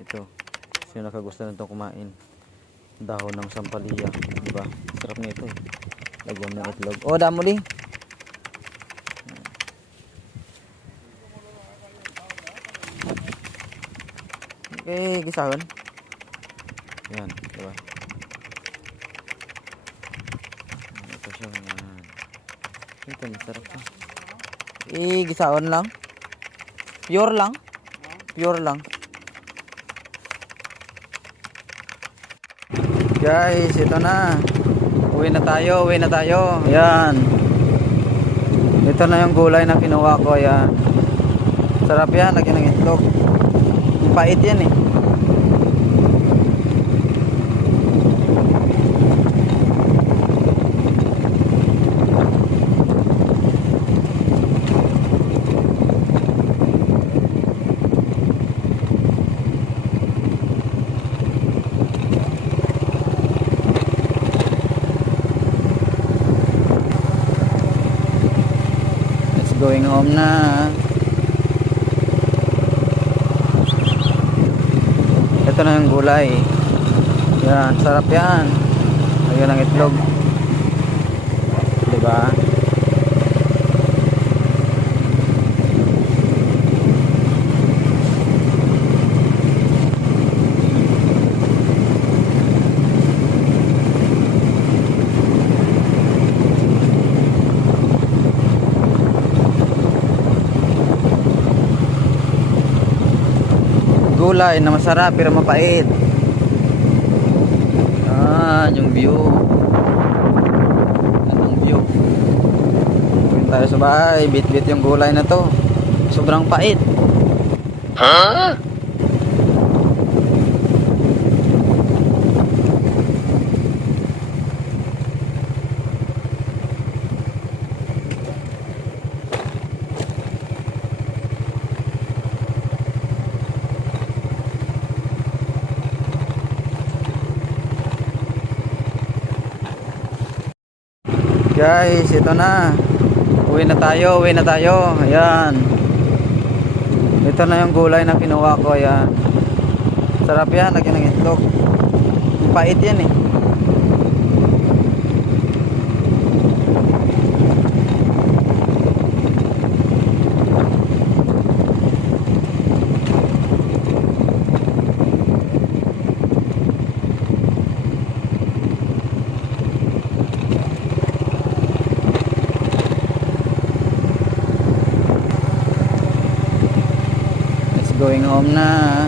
Ito, sino nakagusto nito kumain? Dahon ng sampalaya, di ba? Sarap nito eh. Lagyan ng itlog. Oh, damo di. Okay, gisahon. Yan, di ba? Ito siya, yan. Ito, masarap to. Gisahon lang. Pure lang. Pure lang. Guys, ito na. Uwi na tayo, uwi na tayo. Ayan. Ito na yung gulay na kinuha ko. Ayan. Sarap yan, lagyan ng itlog. Pait yan eh. Going home na. Ito na yung gulay. Yan, sarap yan. Lagyan ng itlog. Diba? Gulay na masarap pero mapait. Yung view. Anong view? Punta tayo sa bahay, bit-bit yung gulay na to. Sobrang pait. Ha? Guys, ito na. Uwi na tayo, uwi na tayo. Ayan. Ito na yung gulay na kinuha ko. Ayan. Sarap yan, lagyan ng itlog. Pait yan eh. Going home na.